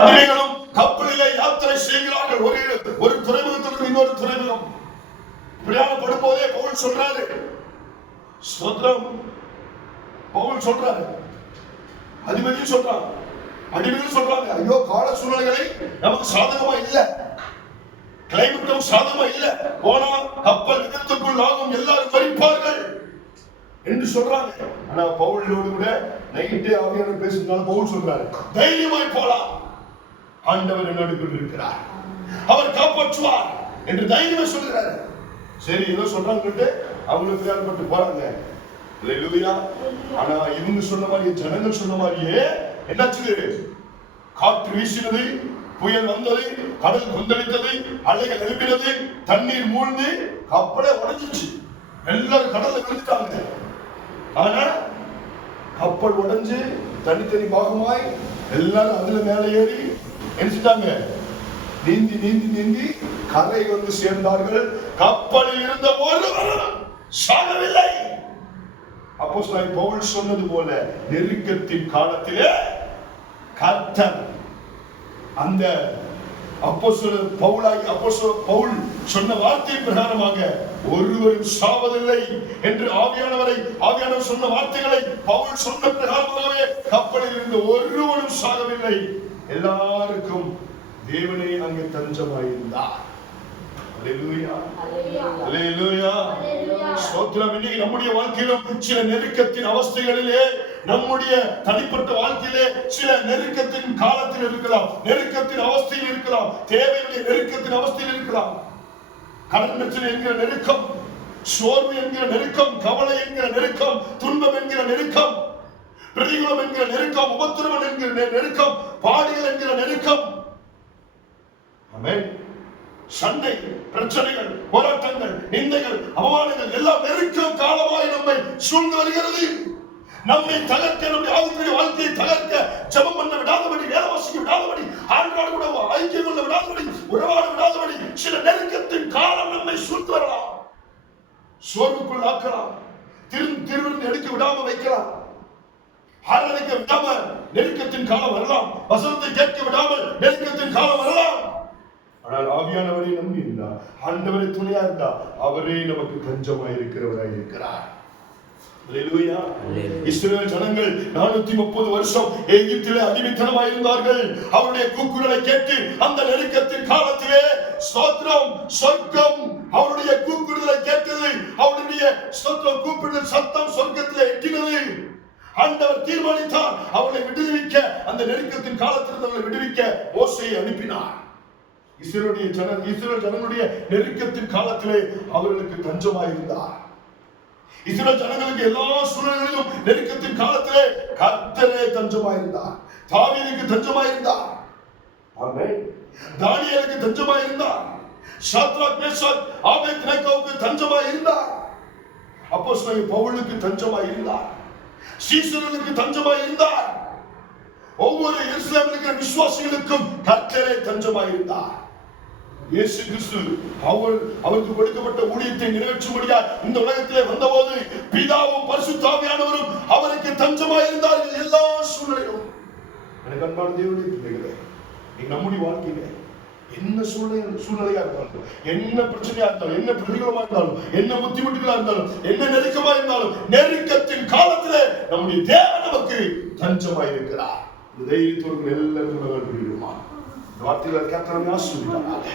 அடிமைகளும் கப்பலிலே யாத்திரை செய்கிறார்கள். ஒரு துறைமுகத்திற்கு இன்னொரு துறைமுகம். பிரயாணப்படும் போதே பவுல் சொல்றாரு, ஸ்தோத்திரம், பவுல் சொல்றாரு, அதிபதியும் சொல்றாங்க, அடிமையும் சொல்றாங்க, ஐயோ கால சூழ்நிலைகளை நமக்கு சாதகமா இல்ல, கிளைமேட்டும் சாதகமா இல்ல, போனா கப்பல் விதத்துக்குள் ஆகும், எல்லாரும் மரிப்பார்கள் என்று சொல்றாங்க. ஆனா பவுலோடு கூட நைட்டே ஆவியானவர் பேசுறதுனால பவுல் சொல்றாரு, தைரியமாய் போலாம், ஆண்டவர் என்னோடு இருக்கிறார், அவர் காப்பாற்றுவார் என்று தைரியமா சொல்றாரு. சரி ஏதோ சொல்றாங்க, அவங்களுக்கு பிரயாணப்பட்டு போறாங்க. அல்லேலூயா. ஆனா இவங்க சொன்ன மாதிரி, ஜனங்கள் சொன்ன மாதிரியே என்னாச்சு, காற்று வீசினது, புயல் வந்தது, கடல் கொந்தளித்தது, அலைகள் எழுப்பினது, தண்ணீர் மூழ்கி கப்பலே உடைஞ்சிச்சு, எல்லாரும் கடல்ல விழுந்துட்டாங்க. ஆனா கப்பல் உடைஞ்சு தனித்தனி பாகமாய் எல்லாரும் அதுல மேல ஏறி நினைச்சிட்டாங்க, நீந்தி நீந்தி நீந்தி கரை வந்து சேர்ந்தார்கள். கப்பலில் இருந்த ஒருவரும் சாகவில்லை. அப்போஸ்தலன் பவுல் சொன்னது போல நெருக்கத்தின் காலத்திலே கர்த்தர் அந்த அப்போஸ்தலன் பவுல் சொன்ன வார்த்தை பிரகாரமாக ஒருவரும் சாவதில்லை என்று ஆவியானவர் சொன்ன வார்த்தைகளை பவுல் சொன்ன பிரகாரமாகவே கப்பலில் இருந்த ஒருவரும் சாகவில்லை. எல்லாருக்கும் தேவனே அங்கே தஞ்சமாயிருந்தார். அல்லேலூயா, அல்லேலூயா. ஸ்தோத்திரம். இன்னைக்கு நம்முடைய வாழ்க்கையிலும் சில நெருக்கத்தின் அவஸ்தைகளிலே, நம்முடைய தனிப்பட்ட வாழ்க்கையிலே சில நெருக்கத்தின் காலத்தில் இருக்கலாம், நெருக்கத்தின் அவஸ்தையில் இருக்கலாம், தேவையுடைய நெருக்கத்தின் அவஸ்தையில் இருக்கலாம். கடன் பிரச்சனை என்கிற நெருக்கம், சோர்வு என்கிற நெருக்கம், கவலை என்கிற நெருக்கம், துன்பம் என்கிற நெருக்கம், பிரதிகூலம் என்கிற நெருக்கம், உபத்திரவம் என்கிற நெருக்கம், பாடுகள் என்கிற நெருக்கம், சண்டை, பிரச்சனைகள், போராட்டங்கள், நிந்தைகள், அவமானங்கள் எல்லாம் நெருக்கம் காலமாய் நம்மை சூழ்ந்து வருகிறது. நம்மை தகர்க்க, நம்முடைய ஆவிக்குரிய வாழ்க்கையை தகர்க்க, ஜெபம் பண்ண விடாதபடி, வேலை வாசிக்க விடாதபடி, ஆண்டவரோடு கூட ஐக்கியம் கொள்ள விடாதபடி, உறவாட விடாதபடி சில நெருக்கத்தின் காலம் நம்மை சூழ்ந்து வரலாம். சோர்வுக்குள் ஆக்கலாம், திருவிருந்து எடுக்க விடாம வைக்கலாம், ஆராதிக்க விடாம நெருக்கத்தின் காலம் வரலாம், வசனத்தை கேட்க விடாமல் நெருக்கத்தின் காலம் வரலாம். ஆனால் ஆவியானவரை நம்பி இருந்தா, ஆண்டவரை துணையா இருந்தா, அவரே நமக்கு தஞ்சமாய் இருக்கிறவராய் இருக்கிறார். அல்லேலூயா. இஸ்ரவேல் ஜனங்கள் 430 வருஷம் எகிப்திலே அடிமைத்தனமாய் இருந்தார்கள். அவருடைய கூக்குரலை கேட்டு அந்த நெருக்கத்தின் காலத்திலே ஸ்தோத்திரம், சொர்க்கம் அவருடைய கூக்குரலை கேட்டது. அவருடைய ஸ்தோத்திரம் கூப்பிடுதல் சத்தம் சொர்க்கத்திலே எட்டினது. ஆண்டவர் தீர்மானித்தார் அவர்களை விடுவிக்க, அந்த நெருக்கத்தின் காலத்திலிருந்து அவர்களை விடுவிக்க மோசேயை அனுப்பினார். இஸ்ரவேல் ஜனங்களுடைய நெருக்கத்தின் காலத்திலே அவர்களுக்கு தஞ்சமாயிருந்தார். இஸ்ரவேல் ஜனங்களுக்கு எல்லா சூழ்நிலைகளிலும் நெருக்கத்தின் காலத்திலே கர்த்தரே தஞ்சமாயிருந்தார். தாவீதுக்கு தஞ்சமாயிருந்தார், ஆமென். தானியேலுக்கு தஞ்சமாயிருந்தார். Shadrach, Meshach, ஆபேத்நேகோவுக்கு தஞ்சமாயிருந்தார். அப்போஸ்தலன் பவுலுக்கு தஞ்சமாயிருந்தார். சீசர்களுக்கு தஞ்சமாயிருந்தார். ஒவ்வொரு எருசலேமில் விசுவாசிகளுக்கும் கர்த்தரே தஞ்சமாயிருந்தார். இயேசு கிறிஸ்து அவருக்கு கொடுக்கப்பட்ட ஊழியத்தை நிறைவேற்றும்படியாக இந்த உலகத்திலே வந்தபோது பிதாவும் பரிசுத்த ஆவியானவரும் அவருக்கு தஞ்சமாயிருந்தார்கள் எல்லா சூழ்நிலையும். எனக்கு அன்பான தேவனுடைய பிள்ளைகளே, நம்முடைய வாழ்க்கையிலே என்ன சூழ்நிலையா இருந்தாலும், என்ன பிரச்சனையா இருந்தாலும், என்ன பிரதிகூலமா இருந்தாலும், என்ன புத்திமுட்டுகளா இருந்தாலும், என்ன நெருக்கமா இருந்தாலும், நெருக்கத்தின் காலத்திலே நம்முடைய தேவன் நமக்கு தஞ்சமாயிருக்கிறார். தைரியத்தோடு எல்லாரும் வார்த்தைகளை கர்த்தர் ஆசீர்வதிப்பாராக.